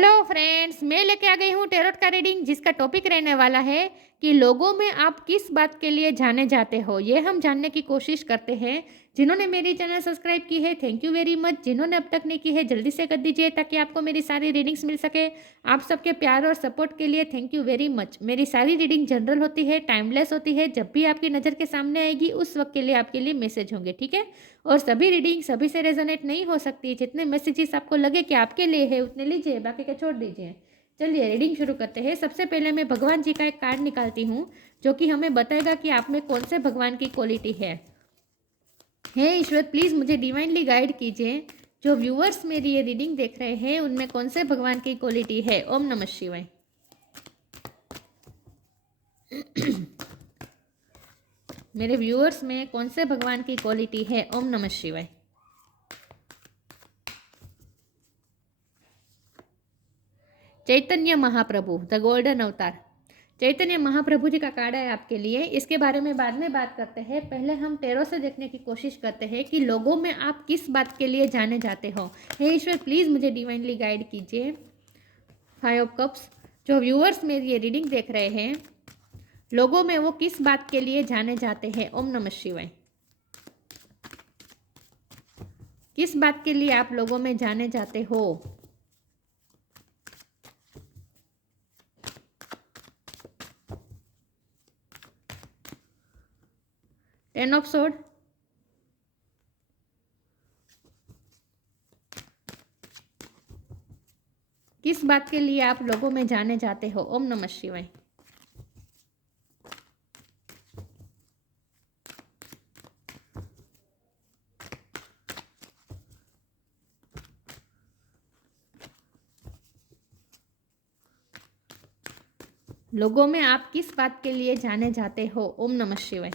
Hello friends, मैं लेके आ गई हूँ टैरोट का रीडिंग जिसका टॉपिक रहने वाला है कि लोगों में आप किस बात के लिए जाने जाते हो। ये हम जानने की कोशिश करते हैं। जिन्होंने मेरी चैनल सब्सक्राइब की है थैंक यू वेरी मच। जिन्होंने अब तक नहीं की है जल्दी से कर दीजिए ताकि आपको मेरी सारी रीडिंग्स मिल सके। आप सबके प्यार और सपोर्ट के लिए थैंक यू वेरी मच। मेरी सारी रीडिंग जनरल होती है, टाइमलेस होती है। जब भी आपकी नज़र के सामने आएगी उस वक्त के लिए आपके लिए मैसेज होंगे, ठीक है। और सभी रीडिंग सभी से रेजोनेट नहीं हो सकती। जितने मैसेजेस आपको लगे कि आपके लिए है उतने लीजिए, बाकी के छोड़ दीजिए। चलिए रीडिंग शुरू करते हैं। सबसे पहले मैं भगवान जी का एक कार्ड निकालती हूँ जो कि हमें बताएगा कि आप में कौन से भगवान की क्वालिटी है। हे ईश्वर, प्लीज़ मुझे डिवाइनली गाइड कीजिए। जो व्यूअर्स मेरी ये रीडिंग देख रहे हैं उनमें कौन से भगवान की क्वालिटी है। ओम नमः शिवाय। मेरे व्यूअर्स में कौन से भगवान की क्वालिटी है। ओम नमः शिवाय। चैतन्य महाप्रभु, द गोल्डन अवतार। चैतन्य महाप्रभु जी का कार्ड है आपके लिए। इसके बारे में बाद में बात करते हैं। पहले हम टैरो से देखने की कोशिश करते हैं कि लोगों में आप किस बात के लिए जाने जाते हो। हे ईश्वर, प्लीज़ मुझे डिवाइनली गाइड कीजिए। 5 ऑफ कप्स। जो व्यूअर्स मेरी ये रीडिंग देख रहे हैं, लोगों में वो किस बात के लिए जाने जाते हैं। ओम नमः शिवाय। किस बात के लिए आप लोगों में जाने जाते हो। 10 ऑफ सोर्ड। किस बात के लिए आप लोगों में जाने जाते हो। ओम नमः शिवाय। लोगों में आप किस बात के लिए जाने जाते हो। ओम नमः शिवाय।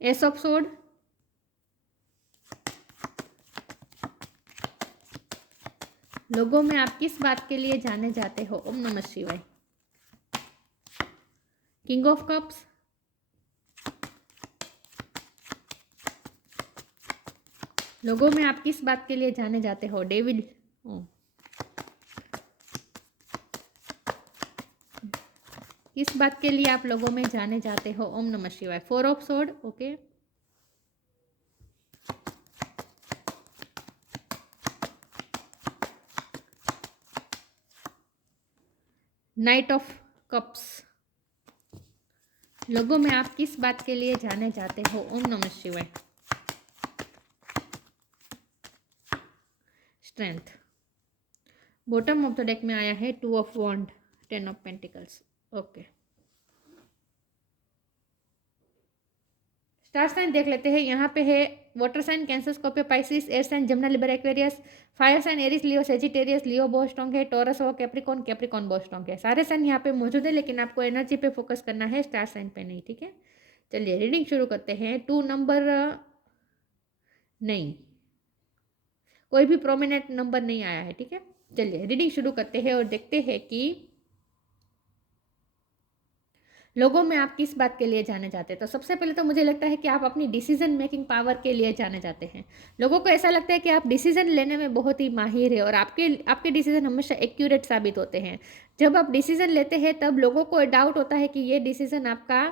S of sword. लोगों में आप किस बात के लिए जाने जाते हो। ओम नमः शिवाय। King of cups. लोगों में आप किस बात के लिए जाने जाते हो। डेविड। किस बात के लिए आप लोगों में जाने जाते हो। ओम नमः शिवाय। 4 of sword. Okay. Night of cups. लोगों में आप किस बात के लिए जाने जाते हो। ओम नमः शिवाय। Strength. Bottom of the deck में आया है 2 of wand, 10 of pentacles. Okay. Star sign देख लेते हैं। यहाँ पे है water sign Cancer, Scorpio, Pisces. Air sign Gemini, Libra, Aquarius. Fire sign Aries, Leo, Sagittarius. Leo बहुत स्ट्रॉन्ग है। टॉरस और कैप्रिकॉन, कैप्रिकॉन बहुत स्ट्रॉन्ग है। सारे साइन यहाँ पे मौजूद है लेकिन आपको एनर्जी पे फोकस करना है, स्टार साइन पे नहीं, ठीक है। चलिए रीडिंग शुरू करते हैं। 2 नंबर नहीं, कोई भी प्रोमिनेंट नंबर नहीं आया है, ठीक है। चलिए रीडिंग शुरू करते हैं और देखते हैं कि लोगों में आप किस बात के लिए जाने जाते हैं। तो सबसे पहले तो मुझे लगता है कि आप अपनी डिसीजन मेकिंग पावर के लिए जाने जाते हैं। लोगों को ऐसा लगता है कि आप डिसीजन लेने में बहुत ही माहिर है और आपके आपके डिसीजन हमेशा एक्यूरेट साबित होते हैं। जब आप डिसीजन लेते हैं तब लोगों को डाउट होता है कि ये डिसीजन आपका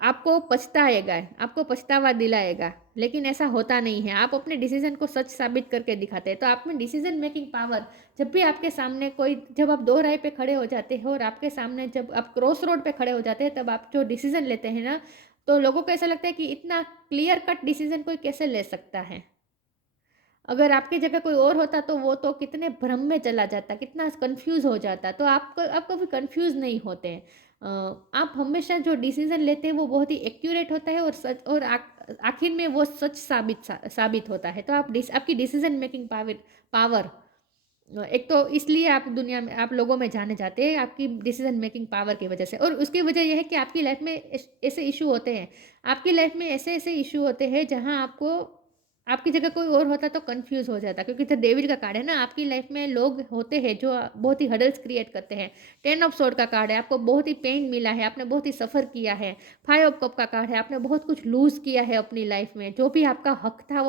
आपको पछताएगा, आपको पछतावा दिलाएगा, लेकिन ऐसा होता नहीं है। आप अपने डिसीजन को सच साबित करके दिखाते हैं। तो आप में डिसीजन मेकिंग पावर, जब भी आपके सामने कोई, जब आप दो राह पे खड़े हो जाते हो और आपके सामने जब आप क्रॉस रोड पे खड़े हो जाते हैं तब आप जो डिसीजन लेते हैं ना, तो लोगों को ऐसा लगता है कि इतना क्लियर कट डिसीजन कोई कैसे ले सकता है। अगर आपकी जगह कोई और होता तो वो तो कितने भ्रम में चला जाता, कितना कंफ्यूज हो जाता। तो आप कभी कंफ्यूज नहीं होते हैं। आप हमेशा जो डिसीजन लेते हैं वो बहुत ही एक्यूरेट होता है और सच, और आखिर में वो सच साबित होता है। तो आपकी डिसीजन मेकिंग पावर एक तो इसलिए आप दुनिया में, आप लोगों में जाने जाते हैं आपकी डिसीजन मेकिंग पावर की वजह से। और उसकी वजह यह है कि आपकी लाइफ में ऐसे इशू होते हैं, आपकी लाइफ में ऐसे ऐसे इशू होते हैं जहां आपको आपकी जगह कोई और होता तो कंफ्यूज हो जाता, क्योंकि तो डेविड का कार्ड है ना, आपकी लाइफ में लोग होते हैं जो बहुत ही हडल्स क्रिएट करते हैं। 10 ऑफ सोर्ड का कार्ड है, आपको बहुत ही पेन मिला है, आपने बहुत ही सफ़र किया है। 5 ऑफ कप का कार्ड है, आपने बहुत कुछ लूज़ किया है अपनी लाइफ में, जो भी आपका हक था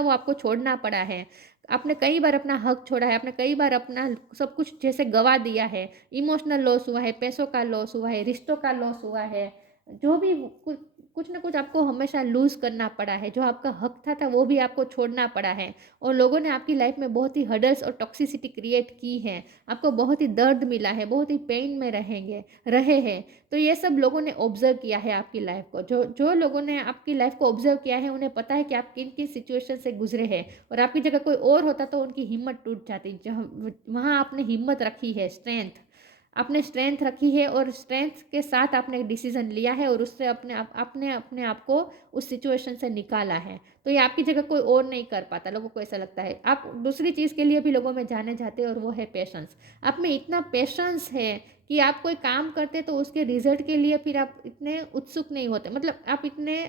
वो आपको छोड़ना पड़ा है। आपने कई बार अपना हक छोड़ा है, आपने कई बार अपना सब कुछ जैसे गवा दिया है। इमोशनल लॉस हुआ है, पैसों का लॉस हुआ है, रिश्तों का लॉस हुआ है, जो भी कुछ ना कुछ आपको हमेशा लूज़ करना पड़ा है। जो आपका हक था वो भी आपको छोड़ना पड़ा है। और लोगों ने आपकी लाइफ में बहुत ही हर्डल्स और टॉक्सिसिटी क्रिएट की है। आपको बहुत ही दर्द मिला है, बहुत ही पेन में रहे हैं। तो ये सब लोगों ने ऑब्जर्व किया है आपकी लाइफ को। जो जो लोगों ने आपकी लाइफ को ऑब्जर्व किया है, उन्हें पता है कि आप किन किन सिचुएशन से गुजरे हैं। और आपकी जगह कोई और होता तो उनकी हिम्मत टूट जाती। जहाँ वहाँ आपने हिम्मत रखी है, स्ट्रेंथ आपने स्ट्रेंथ रखी है, और स्ट्रेंथ के साथ आपने एक डिसीजन लिया है, और उससे अपने आप को उस सिचुएशन से निकाला है। तो ये आपकी जगह कोई और नहीं कर पाता, लोगों को ऐसा लगता है। आप दूसरी चीज़ के लिए भी लोगों में जाने जाते हैं, और वो है पेशेंस। आप में इतना पेशेंस है कि आप कोई काम करते तो उसके रिजल्ट के लिए फिर आप इतने उत्सुक नहीं होते, मतलब आप इतने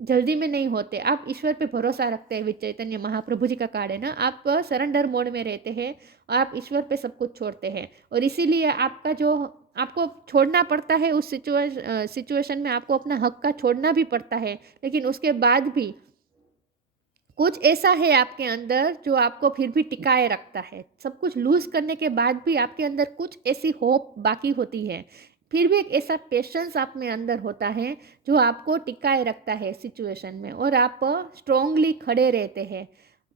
जल्दी में नहीं होते। आप ईश्वर पे भरोसा रखते हैं। विच चैतन्य महाप्रभु जी का कार्ड है ना, आप सरेंडर मोड में रहते हैं, और आप ईश्वर पे सब कुछ छोड़ते हैं। और इसीलिए आपका जो आपको छोड़ना पड़ता है उस सिचुएशन में, आपको अपना हक का छोड़ना भी पड़ता है। लेकिन उसके बाद भी कुछ ऐसा है आपके अंदर जो आपको फिर भी टिकाए रखता है। सब कुछ लूज करने के बाद भी आपके अंदर कुछ ऐसी होप बाकी होती है। फिर भी एक ऐसा पेशेंस आप में अंदर होता है जो आपको टिकाए रखता है सिचुएशन में, और आप स्ट्रोंगली खड़े रहते हैं,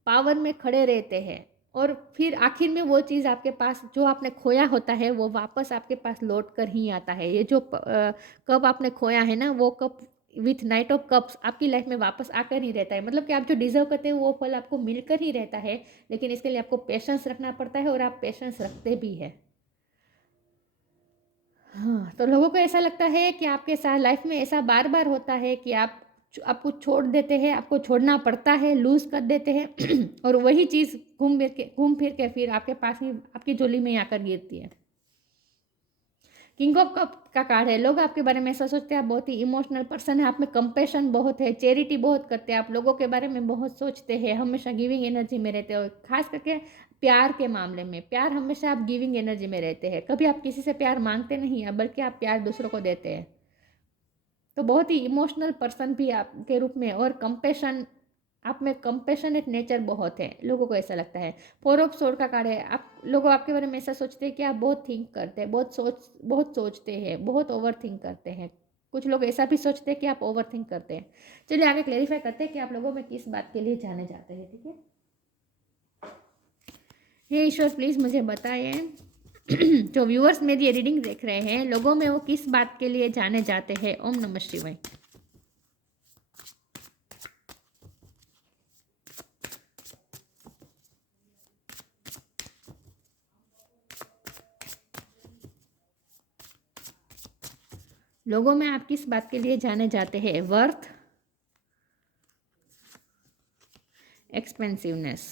पावर में खड़े रहते हैं। और फिर आखिर में वो चीज़ आपके पास जो आपने खोया होता है वो वापस आपके पास लौट कर ही आता है। ये जो कप आपने खोया है ना, वो cup with night of cups आपकी लाइफ में वापस आकर ही रहता है। मतलब कि आप जो डिजर्व करते हैं वो फल आपको मिलकर ही रहता है। लेकिन इसके लिए आपको पेशेंस रखना पड़ता है, और आप पेशेंस रखते भी है। हाँ, तो लोगों को ऐसा लगता है कि आपके साथ लाइफ में ऐसा बार बार होता है कि आप कुछ छोड़ देते हैं, आपको छोड़ना पड़ता है, लूज कर देते हैं और वही चीज़ घूम फिर के फिर आपके पास ही आपकी झोली में आकर गिरती है। किंग ऑफ कप का कार्ड है। लोग आपके बारे में ऐसा सोचते हैं, आप बहुत ही इमोशनल पर्सन है, आप में कंपैशन बहुत है, चैरिटी बहुत करते हैं, आप लोगों के बारे में बहुत सोचते हैं, हमेशा गिविंग एनर्जी में रहते हो। खास करके प्यार के मामले में, प्यार हमेशा आप गिविंग एनर्जी में रहते हैं। कभी आप किसी से प्यार मांगते नहीं हैं, बल्कि आप प्यार दूसरों को देते हैं। तो बहुत ही इमोशनल पर्सन भी आपके रूप में, और कंपैशन आप में कंपैशनेट नेचर बहुत है, लोगों को ऐसा लगता है। 4 ऑफ सोर्ड का कार्ड है। आप लोग आपके बारे में ऐसा सोचते हैं कि आप बहुत थिंक करते हैं, बहुत सोचते हैं, बहुत ओवर थिंक करते हैं। कुछ लोग ऐसा भी सोचते हैं कि आप ओवर थिंक करते हैं। चलिए आगे क्लेरिफाई करते हैं कि आप लोगों में किस बात के लिए जाने जाते हैं। ठीक है, हे ईश्वर प्लीज़ मुझे बताएं जो व्यूअर्स मेरी रीडिंग देख रहे हैं, लोगों में वो किस बात के लिए जाने जाते हैं। ओम नमः शिवाय। लोगों में आप किस बात के लिए जाने जाते हैं। Worth, expensiveness,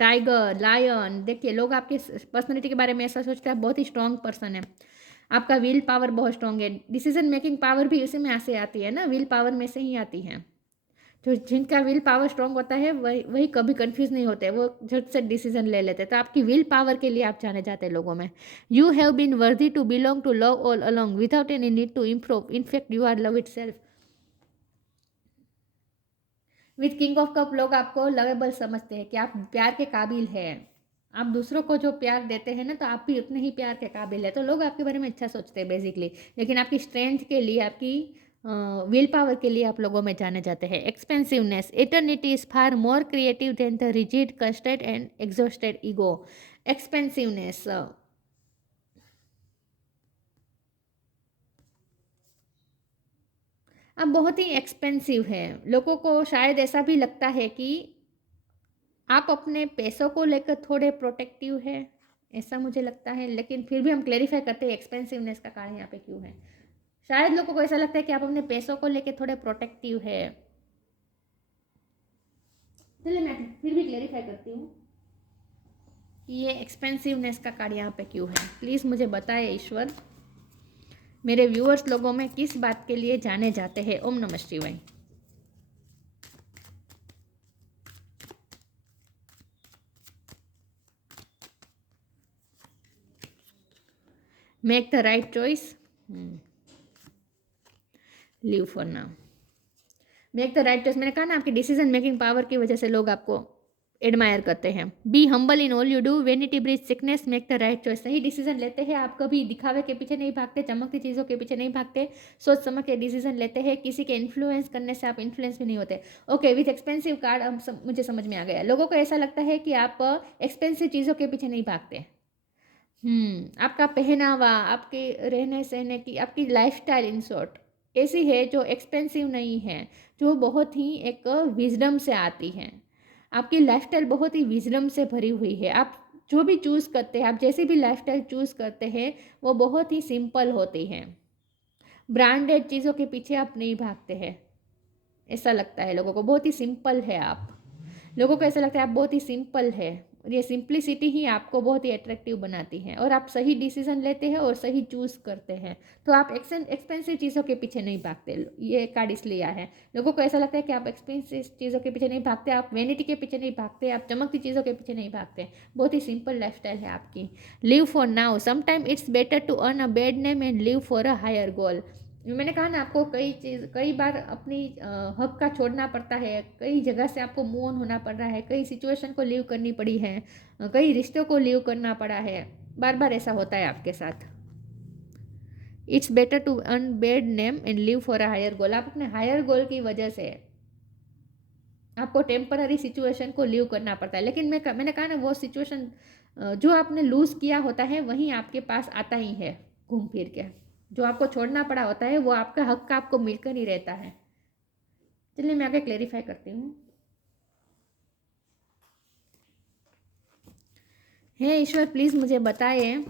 tiger, lion. देखिए लोग आपके पर्सनालिटी के बारे में ऐसा सोचते हैं, बहुत ही स्ट्रांग पर्सन है, आपका विल पावर बहुत स्ट्रांग है। डिसीजन मेकिंग पावर भी इसी में ऐसे आती है ना, विल पावर में से ही आती है। जो जिनका विल पावर स्ट्रांग होता है वही वही कभी कंफ्यूज नहीं होते, वो झट से डिसीजन ले लेते हैं। तो आपकी विल पावर के लिए आप जाने जाते हैं लोगों में। You have been worthy to belong to love all along without any need to improve, in fact you are love itself. With king of cup लोग आपको लवेबल समझते हैं कि आप प्यार के काबिल हैं। आप दूसरों को जो प्यार देते हैं ना, तो आप भी उतने ही प्यार के काबिल है। तो लोग आपके बारे में अच्छा सोचते हैं बेसिकली। लेकिन आपकी स्ट्रेंथ के लिए, आपकी विल पावर के लिए आप लोगों में जाने जाते हैं। Expensiveness, eternity is far more creative than the rigid constant and exhausted ego. Expensiveness, अब बहुत ही एक्सपेंसिव है। लोगों को शायद ऐसा भी लगता है कि आप अपने पैसों को लेकर थोड़े प्रोटेक्टिव है, ऐसा मुझे लगता है। लेकिन फिर भी हम क्लेरिफाई करते हैं एक्सपेंसिवनेस का कारण यहाँ पे क्यों है। शायद लोगों को ऐसा लगता है कि आप अपने पैसों को लेकर थोड़े प्रोटेक्टिव है। चलिए मैं फिर भी क्लेरिफाई करती हूँ कि ये एक्सपेंसिवनेस का कार्ड यहाँ पे क्यों है। प्लीज़ मुझे बताए ईश्वर, मेरे व्यूअर्स लोगों में किस बात के लिए जाने जाते हैं। ओम नमः शिवाय। Make the right choice, live for now. Make the right choice, मैंने कहा ना आपकी डिसीजन मेकिंग पावर की वजह से लोग आपको एडमायर करते हैं। Be humble in all you do, vanity breeds sickness, make the right choice. सही डिसीजन लेते हैं आप, कभी दिखावे के पीछे नहीं भागते, चमकती चीज़ों के पीछे नहीं भागते, सोच समझ के डिसीजन लेते हैं, किसी के इन्फ्लुएंस करने से आप इन्फ्लुएंस भी नहीं होते। ओके, विथ एक्सपेंसिव कार्ड अब मुझे समझ में आ गया, लोगों को ऐसा लगता है कि आप एक्सपेंसिव चीज़ों के पीछे नहीं भागते। आपका पहनावा, आपके रहने सहने की, आपकी लाइफस्टाइल इन शॉर्ट ऐसी है जो एक्सपेंसिव नहीं है, जो बहुत ही एक विजडम से आती है। आपकी लाइफस्टाइल बहुत ही विजडम से भरी हुई है। आप जो भी चूज़ करते हैं, आप जैसी भी लाइफस्टाइल चूज़ करते हैं, वो बहुत ही सिंपल होती है। ब्रांडेड चीज़ों के पीछे आप नहीं भागते हैं, ऐसा लगता है लोगों को, बहुत ही सिंपल है आप। लोगों को ऐसा लगता है आप बहुत ही सिंपल है, और ये सिंप्लिसिटी ही आपको बहुत ही अट्रैक्टिव बनाती है, और आप सही डिसीजन लेते हैं और सही चूज़ करते हैं, तो आप एक्सपेंसिव चीज़ों के पीछे नहीं भागते। ये कार्ड इसलिए आया है। लोगों को ऐसा लगता है कि आप एक्सपेंसिव चीज़ों के पीछे नहीं भागते, आप वैनिटी के पीछे नहीं भागते, आप चमकती चीज़ों के पीछे नहीं भागते, बहुत ही सिंपल लाइफस्टाइल है आपकी। Live for now, sometime it's better to earn a bad name and live for a higher goal. मैंने कहा ना आपको कई बार अपनी हक का छोड़ना पड़ता है, कई जगह से आपको मूव ऑन होना पड़ रहा है, कई सिचुएशन को लीव करनी पड़ी है, कई रिश्तों को लीव करना पड़ा है, बार बार ऐसा होता है आपके साथ। It's better to earn bad name and live for a higher goal. आप अपने हायर गोल की वजह से आपको टेम्पररी सिचुएशन को लीव करना पड़ता है, लेकिन मैंने कहा ना वो सिचुएशन जो आपने लूज़ किया होता है वहीं आपके पास आता ही है घूम फिर के। जो आपको छोड़ना पड़ा होता है वो आपका हक का आपको मिलकर ही रहता है। चलिए मैं आगे क्लेरिफाई करती हूँ। हे ईश्वर, प्लीज़ मुझे बताइए,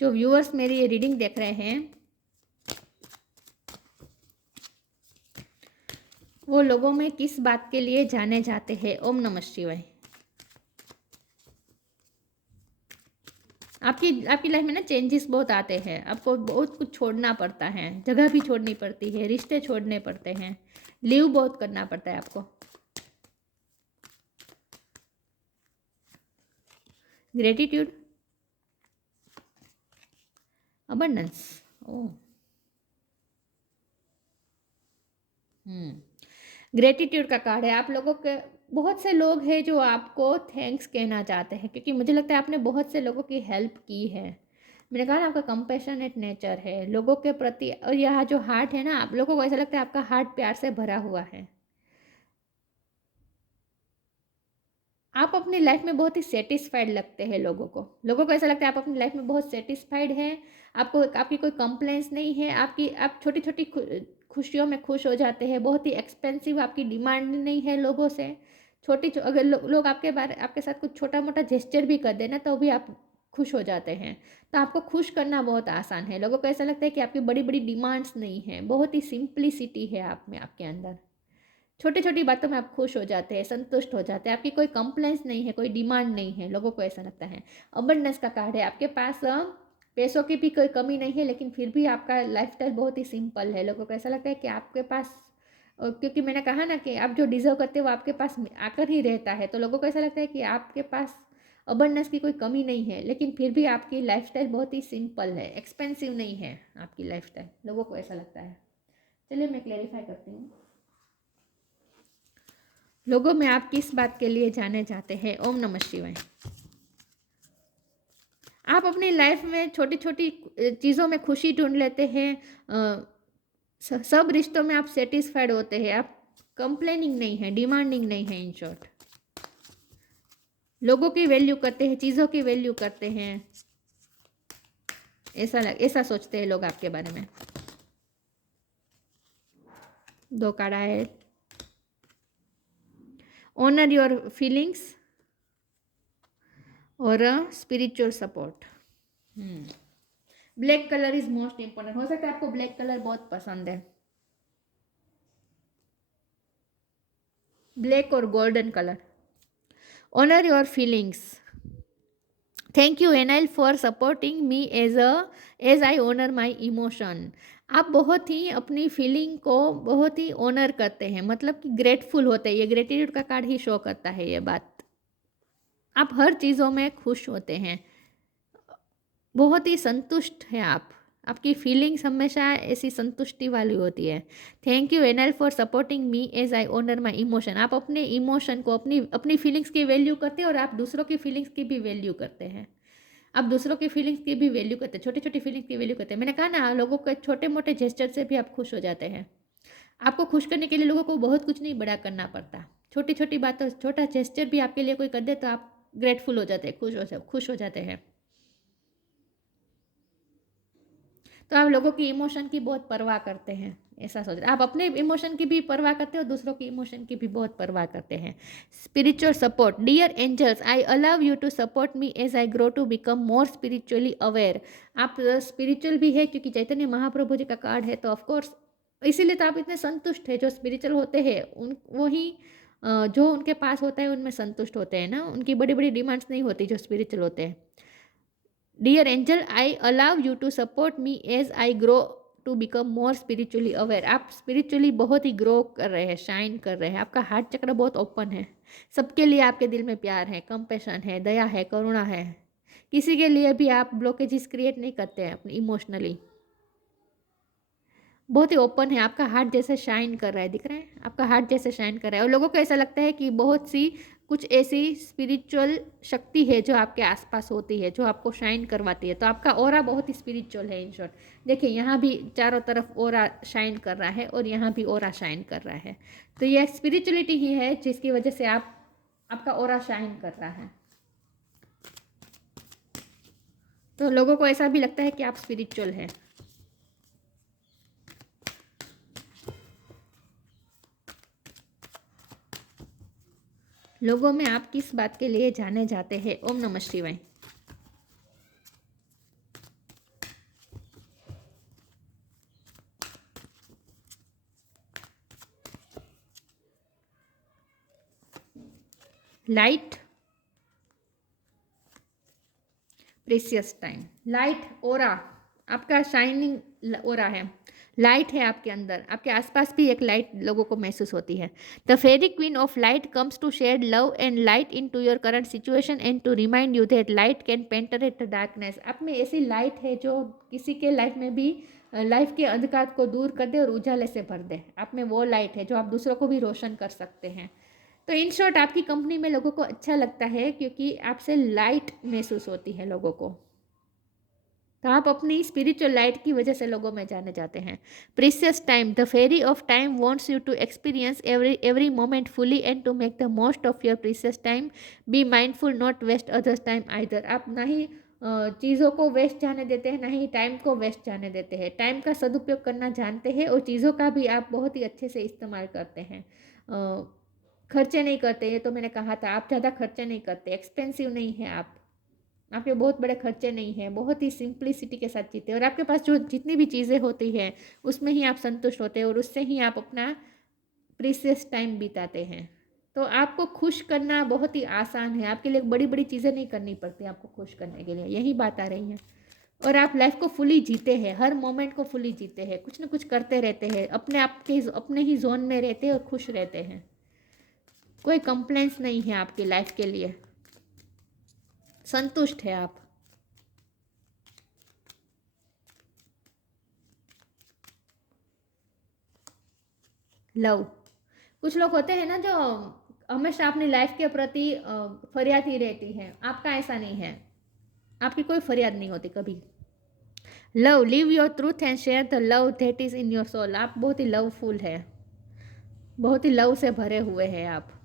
जो व्यूअर्स मेरी ये रीडिंग देख रहे हैं वो लोगों में किस बात के लिए जाने जाते हैं। ओम नमः शिवाय। आपकी आपकी लाइफ में ना चेंजेस बहुत आते हैं, आपको बहुत कुछ छोड़ना पड़ता है, जगह भी छोड़नी पड़ती है, रिश्ते छोड़ने पड़ते हैं, लीव बहुत करना पड़ता है आपको। ग्रेटिट्यूड, अबंडेंस, ओ ग्रेटिट्यूड का कार्ड है। आप लोगों के बहुत से लोग हैं जो आपको थैंक्स कहना चाहते हैं, क्योंकि मुझे लगता है आपने बहुत से लोगों की हेल्प की है। मैंने कहा ना आपका कंपैशनेट नेचर है लोगों के प्रति, और यह जो हार्ट है ना, आप लोगों को ऐसा लगता है आपका हार्ट प्यार से भरा हुआ है। आप अपनी लाइफ में बहुत ही सेटिस्फाइड लगते हैं लोगों को ऐसा लगता है आप अपनी लाइफ में बहुत सेटिस्फाइड हैं। आपको आपकी कोई कंप्लेंट्स नहीं है, आपकी आप छोटी छोटी खुशियों में खुश हो जाते हैं, बहुत ही एक्सपेंसिव आपकी डिमांड नहीं है लोगों से। अगर लोग आपके साथ कुछ छोटा मोटा जेस्चर भी कर देना तो भी आप खुश हो जाते हैं। तो आपको खुश करना बहुत आसान है। लोगों को ऐसा लगता है कि आपकी बड़ी बड़ी डिमांड्स नहीं है, बहुत ही सिंप्लिसिटी है आप में, आपके अंदर छोटी छोटी बातों में आप खुश हो जाते हैं, संतुष्ट हो जाते हैं, आपकी कोई कंप्लेंट्स नहीं है, कोई डिमांड नहीं है, लोगों को ऐसा लगता है। अबंडेंस का कार्ड है, आपके पास पैसों की भी कोई कमी नहीं है, लेकिन फिर भी आपका लाइफस्टाइल बहुत ही सिंपल है। लोगों को ऐसा लगता है कि आपके पास क्योंकि मैंने कहा ना कि आप जो डिजर्व करते हो वो आपके पास आकर ही रहता है, तो लोगों को ऐसा लगता है कि आपके पास अबंडेंस की कोई कमी नहीं है, लेकिन फिर भी आपकी लाइफस्टाइल बहुत ही सिंपल है, एक्सपेंसिव नहीं है आपकी लाइफस्टाइल, लोगों को ऐसा लगता है। चलिए मैं क्लेरिफाई करती हूँ। लोगों में आप किस बात के लिए जाने जाते हैं। ओम नमः शिवाय। आप अपनी लाइफ में छोटी छोटी चीज़ों में खुशी ढूंढ लेते हैं, सब रिश्तों में आप सेटिस्फाइड होते हैं, आप कंप्लेनिंग नहीं है, डिमांडिंग नहीं है, इन शॉर्ट लोगों की वैल्यू करते हैं, चीज़ों की वैल्यू करते हैं, ऐसा सोचते हैं लोग आपके बारे में। दो कार्ड आए, ऑनर योर फीलिंग्स और spiritual support. Black colour is most important. हो सकता है आपको ब्लैक कलर बहुत पसंद है, ब्लैक और golden colour. Honour your feelings, thank you Anil for supporting me as I honour my emotion. आप बहुत ही अपनी फीलिंग को बहुत ही ऑनर करते हैं, मतलब कि ग्रेटफुल होते हैं। ये ग्रेटिट्यूड का कार्ड ही शो करता है ये बात। आप हर चीज़ों में खुश होते हैं, बहुत ही संतुष्ट हैं आप। आपकी फीलिंग्स हमेशा ऐसी संतुष्टि वाली होती है। Thank you angel for supporting me as I honour my emotion. आप अपने इमोशन को, अपनी अपनी फीलिंग्स की वैल्यू करते हैं और आप दूसरों की फीलिंग्स की भी वैल्यू करते हैं। आप दूसरों की फीलिंग्स की भी वैल्यू करते हैं, छोटी छोटी फीलिंग्स की वैल्यू करते हैं। मैंने कहा ना, लोगों के छोटे मोटे जेस्चर से भी आप खुश हो जाते हैं। आपको खुश करने के लिए लोगों को बहुत कुछ नहीं बड़ा करना पड़ता। छोटी छोटी बातों, छोटा जेस्चर भी आपके लिए कोई कर दे तो आप ग्रेटफुल हो जाते हैं, खुश हो जाते हैं। तो आप लोगों की इमोशन की बहुत परवाह करते हैं, ऐसा सोच रहे हैं। आप अपने इमोशन की भी परवाह करते हो, दूसरों की इमोशन की भी बहुत परवाह करते हैं। Spiritual support, dear angels I allow you to support me as I grow to become more spiritually aware. आप स्पिरिचुअल भी है क्योंकि चैतन्य महाप्रभु जी का कार्ड है, तो ऑफकोर्स इसीलिए तो आप इतने संतुष्ट है। जो स्पिरिचुअल होते हैं उन वही जो उनके पास होता है उनमें संतुष्ट होते हैं ना, उनकी बड़ी बड़ी डिमांड्स नहीं होती जो स्पिरिचुअल होते हैं। Dear angel I allow you to support me as I grow to become more spiritually aware. आप स्पिरिचुअली बहुत ही ग्रो कर रहे हैं, शाइन कर रहे हैं। आपका हार्ट चक्र बहुत ओपन है। सबके लिए आपके दिल में प्यार है, कंपैशन है, दया है, करुणा है। किसी के लिए भी आप ब्लॉकेजेस क्रिएट नहीं करते हैं अपनी इमोशनली। बहुत ही ओपन है। आपका हार्ट जैसे शाइन कर रहा है, दिख रहा है आपका हार्ट जैसे शाइन कर रहा है। और लोगों को ऐसा लगता है कि बहुत सी कुछ ऐसी स्पिरिचुअल शक्ति है जो आपके आसपास होती है, जो आपको शाइन करवाती है। तो आपका ऑरा बहुत ही स्पिरिचुअल है। इन शॉर्ट देखिए, यहाँ भी चारों तरफ ऑरा शाइन कर रहा है और यहाँ भी ऑरा शाइन कर रहा है। तो यह स्पिरिचुअलिटी ही है जिसकी वजह से आपका ऑरा शाइन कर रहा है। तो लोगों को ऐसा भी लगता है कि आप स्पिरिचुअल हैं। लोगों में आप किस बात के लिए जाने जाते हैं? ओम नमः शिवाय। लाइट, प्रेशियस टाइम, लाइट ओरा, आपका शाइनिंग ओरा है। लाइट है आपके अंदर, आपके आसपास भी एक लाइट लोगों को महसूस होती है। The fairy queen of light comes to shed love and light into your current situation and to remind you that light can penetrate the darkness. आप में ऐसी लाइट है जो किसी के लाइफ में भी लाइफ के अंधकार को दूर कर दे और उजाले से भर दे। आप में वो लाइट है जो आप दूसरों को भी रोशन कर सकते हैं। तो इन शॉर्ट आपकी कंपनी में लोगों को अच्छा लगता है क्योंकि आपसे लाइट महसूस होती है लोगों को। तो आप अपनी स्पिरिचुअल लाइट की वजह से लोगों में जाने जाते हैं। Precious time, the fairy of time wants you to experience every moment fully and to make the most of your precious time. Be mindful, not waste others time either. आप ना ही चीज़ों को वेस्ट जाने देते हैं, ना ही टाइम को waste जाने देते हैं। टाइम का सदुपयोग करना जानते हैं और चीज़ों का भी आप बहुत ही अच्छे से इस्तेमाल करते हैं। खर्चे नहीं करते, ये तो मैंने कहा था। आप ज़्यादा खर्चे नहीं करते, एक्सपेंसिव नहीं है आप, आपके बहुत बड़े खर्चे नहीं हैं, बहुत ही सिंप्लिसिटी के साथ जीते हैं। और आपके पास जो जितनी भी चीज़ें होती हैं उसमें ही आप संतुष्ट होते हैं और उससे ही आप अपना प्रीसियस टाइम बिताते हैं। तो आपको खुश करना बहुत ही आसान है। आपके लिए बड़ी बड़ी चीज़ें नहीं करनी पड़ती आपको खुश करने के लिए, यही बात आ रही है। और आप लाइफ को फुली जीते हैं, हर मोमेंट को फुली जीते हैं, कुछ ना कुछ करते रहते हैं, अपने आप के अपने ही जोन में रहते हैं और खुश रहते हैं। कोई कंप्लेंट्स नहीं है आपकी लाइफ के लिए, संतुष्ट है आप। लव, कुछ लोग होते हैं ना जो हमेशा अपनी लाइफ के प्रति फरियाद ही रहती है। आपका ऐसा नहीं है, आपकी कोई फरियाद नहीं होती कभी। Love, live your truth and share the love that is in your soul. आप बहुत ही लवफुल है, बहुत ही लव से भरे हुए हैं आप।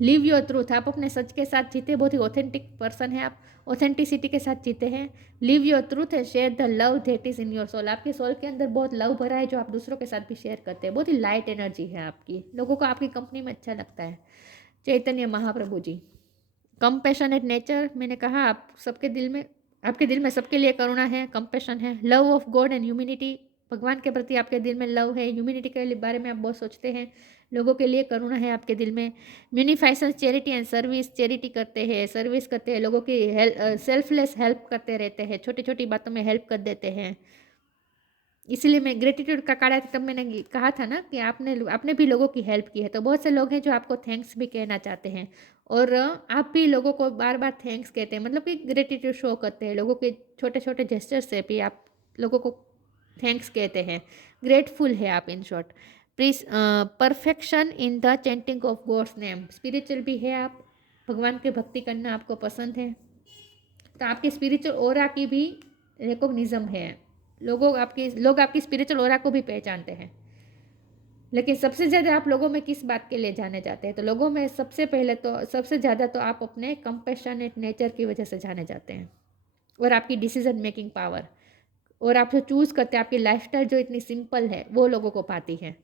लिव योर ट्रूथ, आप अपने सच के साथ जीते, बहुत ही ऑथेंटिक पर्सन है आप, ऑथेंटिसिटी के साथ जीते हैं। Live your truth and share the love that is in your soul. आपके सोल के अंदर बहुत लव भरा है जो आप दूसरों के साथ भी शेयर करते हैं। बहुत ही लाइट एनर्जी है आपकी, लोगों को आपकी कंपनी में अच्छा लगता है। चैतन्य महाप्रभु जी, कंपैशनेट नेचर, मैंने कहा आप सबके दिल में, आपके दिल में सबके लिए करुणा है, कंपैशन है। Love of God and humanity, भगवान के प्रति आपके दिल में लव है। ह्यूमैनिटी के बारे में आप बहुत सोचते हैं, लोगों के लिए करुणा है आपके दिल में। म्यूनिफाइसेंस, चैरिटी एंड सर्विस, चैरिटी करते हैं, सर्विस करते हैं, लोगों की सेल्फलेस हेल्प करते रहते हैं, छोटी छोटी बातों में हेल्प कर देते हैं। इसीलिए मैं ग्रेटिट्यूड का कार्ड आया था, तब मैंने कहा था ना कि आपने भी लोगों की हेल्प की है। तो बहुत से लोग हैं जो आपको थैंक्स भी कहना चाहते हैं, और आप भी लोगों को बार बार थैंक्स कहते हैं, मतलब कि ग्रेटिट्यूड शो करते हैं। लोगों के छोटे छोटे जेस्चर से भी आप लोगों को थैंक्स कहते हैं, ग्रेटफुल है आप, in short. Please perfection in the chanting of God's name, spiritual भी है आप, भगवान की भक्ति करना आपको पसंद है, तो आपके स्पिरिचुअल ओरा की भी रिकॉग्निज्म है। लोग आपकी स्पिरिचुअल ओरा को भी पहचानते हैं। लेकिन सबसे ज़्यादा आप लोगों में किस बात के लिए जाने जाते हैं? तो लोगों में सबसे ज़्यादा तो आप अपने कंपैशनेट नेचर की वजह से जाने जाते हैं, और आपकी डिसीजन मेकिंग पावर, और आप जो चूज़ करते हैं, आपकी लाइफस्टाइल जो इतनी सिंपल है, वो लोगों को पाती है।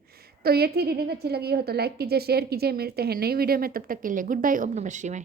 तो ये थी रीडिंग। अच्छी लगी हो तो लाइक कीजिए, शेयर कीजिए। मिलते हैं नई वीडियो में, तब तक के लिए गुड बाय। ओम नमः शिवाय।